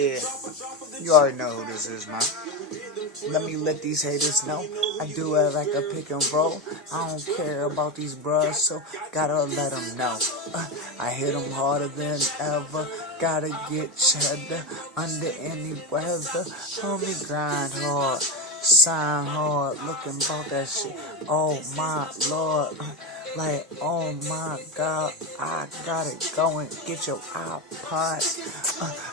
Yeah, you already know who this is, man. Let me let these haters know I do it like a pick and roll. I don't care about these bros, so gotta let them know. I hit them harder than ever. Gotta get cheddar under any weather. Homie, grind hard, sign hard, looking about that shit. Oh my lord. Like, oh my god, I got it going. Get your iPod.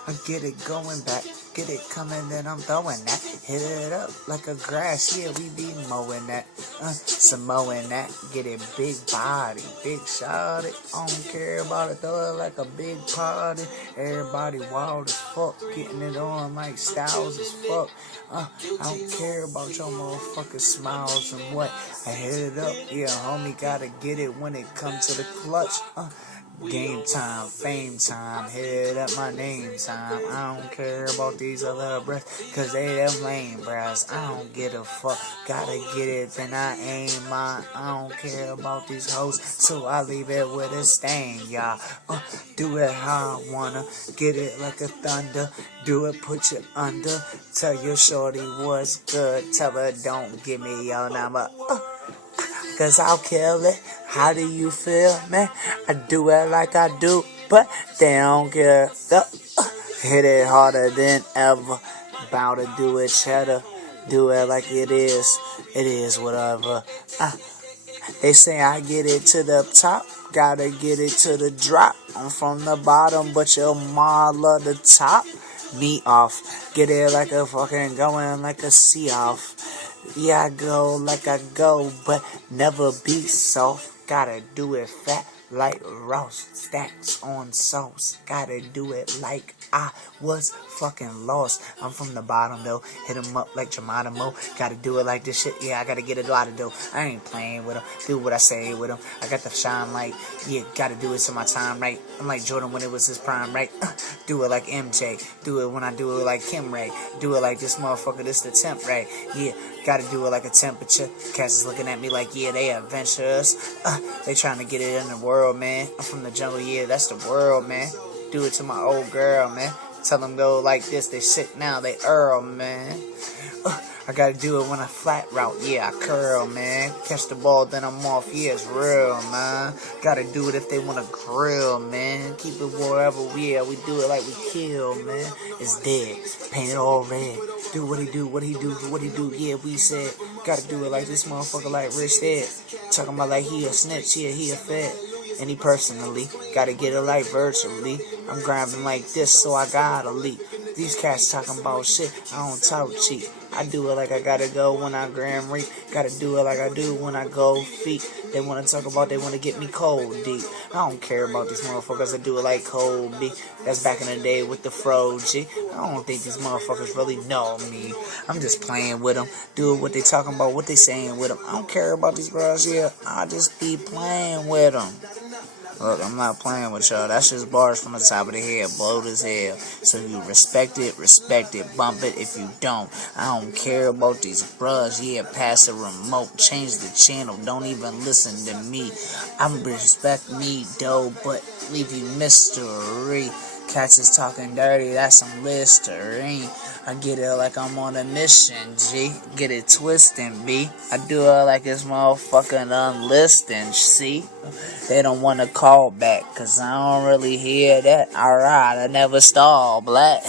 I get it going back. Get it coming, then I'm throwing that. Hit it up like a grass. Yeah, we be mowing that. Some mowing that. Get it big body. Big shot it. I don't care about it. Throw it like a big party. Everybody wild as fuck. Getting it on like styles as fuck. I don't care about your motherfucking smiles and what. I hit it up. Yeah, homie, gotta get it when it comes to the clutch. Game time, fame time, hit up my name time. I don't care about these other bros, cause they them lame bros. I don't give a fuck, gotta get it, then I ain't mine. I don't care about these hoes, so I leave it with a stain, y'all. Do it how I wanna, get it like a thunder. Do it, put you under. Tell your shorty what's good, tell her don't give me your number. Cause I'll kill it. How do you feel, man? I do it like I do, but they don't care. Hit it harder than ever. Bout to do it cheddar. Do it like it is. It is whatever. They say I get it to the top. Gotta get it to the drop. I'm from the bottom, but your ma love the top. Me off. Get it like a fucking going like a sea off. Yeah, I go like I go, but never be soft. Gotta do it fat like roast. Stacks on sauce. Gotta do it like I was fucking lost. I'm from the bottom though. Hit 'em up like Geronimo. Gotta do it like this shit. Yeah, I gotta get a lot of dough. I ain't playing with 'em. Do what I say with 'em. I got the shine like, yeah, gotta do it to my time right. I'm like Jordan when it was his prime, right? Do it like MJ. Do it when I do it like Kim Ray. Do it like this motherfucker, this the temp, right? Yeah, gotta do it like a temperature. Cats is looking at me like, yeah, they adventurous. They trying to get it in the world, man. I'm from the jungle, yeah, that's the world, man. Do it to my old girl, man. Tell them go like this, they sick now, they Earl, man. I gotta do it when I flat route, yeah, I curl, man. Catch the ball, then I'm off, yeah, it's real, man. Gotta do it if they wanna grill, man. Keep it wherever we are, we do it like we kill, man. It's dead, paint it all red. Do what he do, what he do, what he do, yeah, we said. Gotta do it like this motherfucker like Rich Dead. Talking about like he a snitch, yeah, he a fed. And he personally, gotta get it like virtually. I'm grabbing like this, so I gotta leap. These cats talking about shit, I don't talk cheap. I do it like I gotta go when I gram reap. Gotta do it like I do when I go feet. They wanna talk about, they wanna get me cold deep. I don't care about these motherfuckers, I do it like Kobe. That's back in the day with the Fro G. I don't think these motherfuckers really know me. I'm just playing with them. Do what they talking about, what they saying with them. I don't care about these girls, yeah. I just keep playing with them. Look, I'm not playing with y'all. That's just bars from the top of the head, blowed as hell. So if you respect it, bump it. If you don't, I don't care about these bros. Yeah, pass the remote, change the channel, don't even listen to me. I'm respect me, though, but leave you mystery. Cats is talking dirty, that's some Listerine. I get it like I'm on a mission, G. Get it twistin', B. I do it like it's motherfucking unlisting, see? They don't want to call back, cause I don't really hear that. Alright, I never stall, black.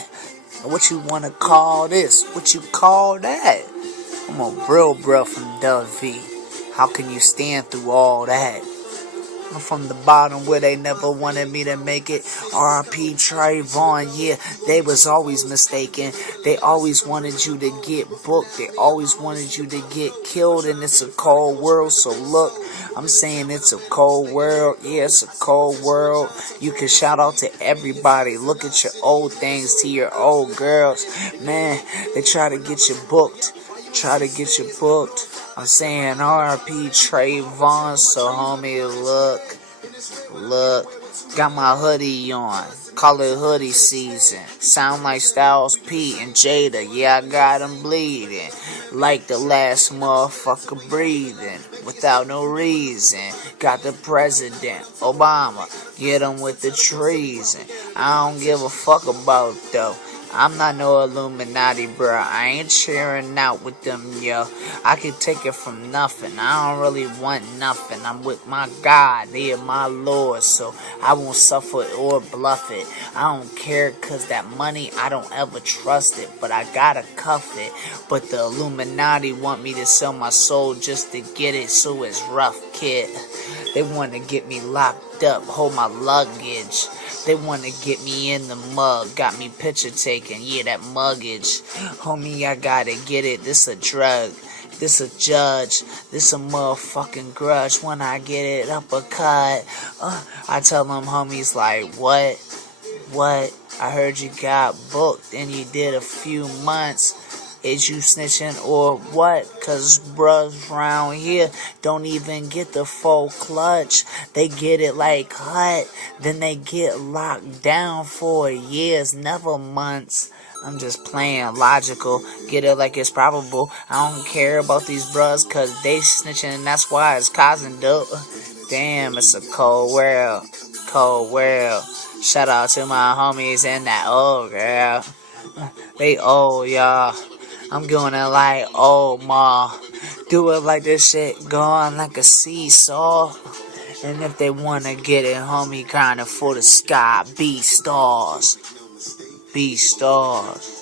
What you want to call this? What you call that? I'm a real bro from Dovey. How can you stand through all that? I'm from the bottom where they never wanted me to make it. R.I.P. Trayvon, yeah, they was always mistaken. They always wanted you to get booked. They always wanted you to get killed, and it's a cold world. So look, I'm saying it's a cold world. Yeah, it's a cold world. You can shout out to everybody. Look at your old things, to your old girls. Man, they try to get you booked. Try to get you booked. I'm saying R.I.P. Trayvon, so homie, look, got my hoodie on, call it hoodie season, sound like Styles P and Jada, yeah, I got them bleeding, like the last motherfucker breathing, without no reason, got the president, Obama, get him with the treason, I don't give a fuck about though. I'm not no Illuminati, bro. I ain't cheering out with them, yo. I can take it from nothing. I don't really want nothing. I'm with my God, they are my Lord, so I won't suffer or bluff it. I don't care, cause that money, I don't ever trust it, but I gotta cuff it. But the Illuminati want me to sell my soul just to get it, so it's rough, kid. They want to get me locked up, hold my luggage. They want to get me in the mug, got me picture taken, yeah, that muggage. Homie, I gotta get it, this a drug, this a judge, this a motherfucking grudge. When I get it uppercut, I tell them homies like, what? I heard you got booked and you did a few months. Is you snitching or what? Cause bruhs round here don't even get the full clutch. They get it like hot, then they get locked down for years, never months. I'm just playing logical, get it like it's probable. I don't care about these bruhs cause they snitching and that's why it's causing dope. Damn, it's a cold world, cold world. Shout out to my homies and that old girl. They old, y'all. I'm going it like, oh, ma. Do it like this shit going like a seesaw. And if they wanna get it, homie, kinda for the sky. Be stars. Be stars.